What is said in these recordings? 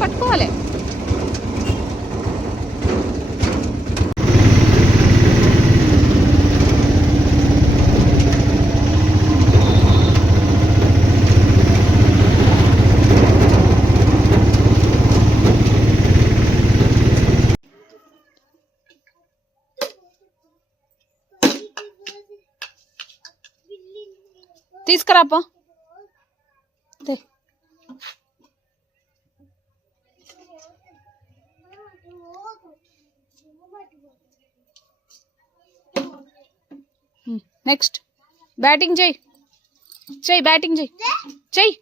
పట్టుకోవాలి. తీసుకురాపో. Next batting చెయ్యి, చెయ్యి బ్యాటింగ్ చెయ్యి, చెయ్యి.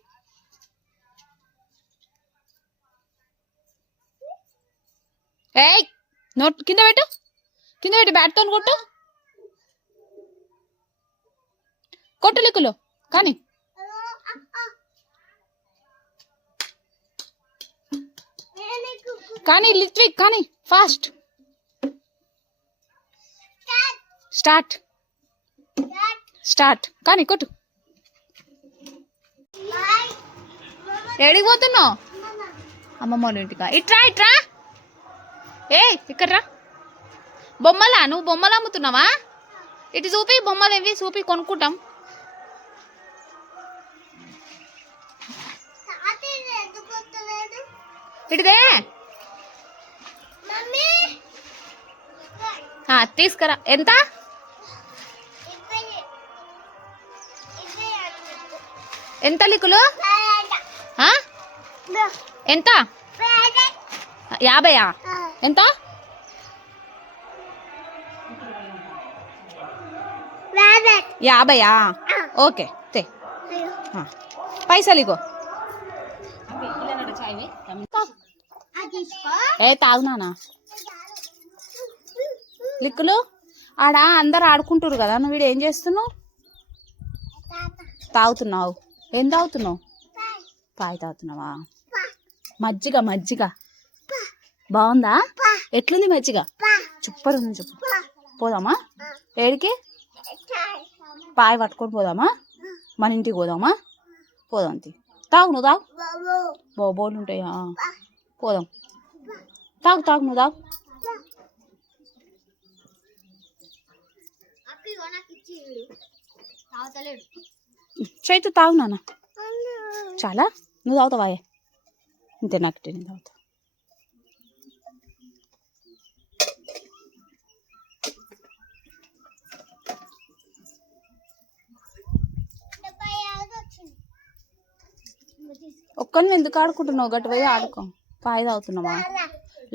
ఏయ్ నోట్ కింద పెట్టు, కింద పెట్టి బ్యాట్తో కొట్టు, కొట్టు లిక్కులు కానీ. కానీ లిట్విక్ కానీ ఫాస్ట్. స్టార్ట్ స్టార్ట్ కానీ కొట్టు. ఎడికి పోతున్నావు? అమ్మమ్మ వాళ్ళ ఇంటికా? ఇట్రా ఇట్రా. ఏ ఇక్కడ రా. బొమ్మలా? నువ్వు బొమ్మలు అమ్ముతున్నావా? ఇటు చూపి, బొమ్మలు ఏవి చూపి, కొనుక్కుంటాం. ఇటుదే తీసుకురా. ఎంత? ఎంత లిక్కులు? ఎంత? 50. ఎంత? 50. ఓకే తే పైసలు ఇగో. ఏ తాగునానా లిక్కులు. ఆడ అందరు ఆడుకుంటారు కదా, నువ్వు వీడు ఏం చేస్తున్నావు? తాగుతున్నావు. ఏం తాగుతున్నావు? పాయ్ తాగుతున్నావా? మజ్జిగ మజ్జిగ బాగుందా? ఎట్లుంది మజ్జిగ? సూపర్ ఉంది. చెప్పు పోదామా? ఏడికి? పాయ్ పట్టుకొని పోదామా? మన ఇంటికి పోదామా? పోదాం. తాగు, నువ్వు తాగు. బోబోలు ఉంటాయా? పోదాం. తాగు తాగు, నువ్వు తాగు. చైతు తాగు నాన్న. చాలా? నువ్వు తాగుతావా? ఇంతే, నాకు నేను తాగుతా. ఒక్కరిని ఎందుకు ఆడుకుంటున్నావు? గట్టి పోయి ఆడుకో. పాయ తాగుతున్నావా?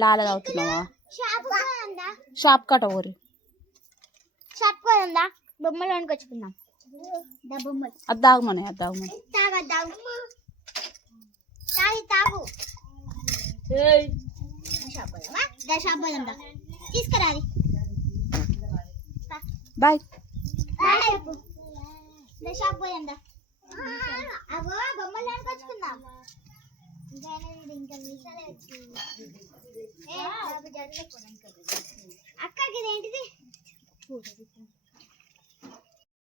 లాల తాగుతున్నావా? షాప్ కట ఊరి బొమ్మలు అనుకొచ్చుకుందాం. అది తాగమని, అది తాగమని. తీసుకురాది. బాయ్. బొమ్మలు అనుకొచ్చుకుందాం. అక్కడికి ఏంటిది?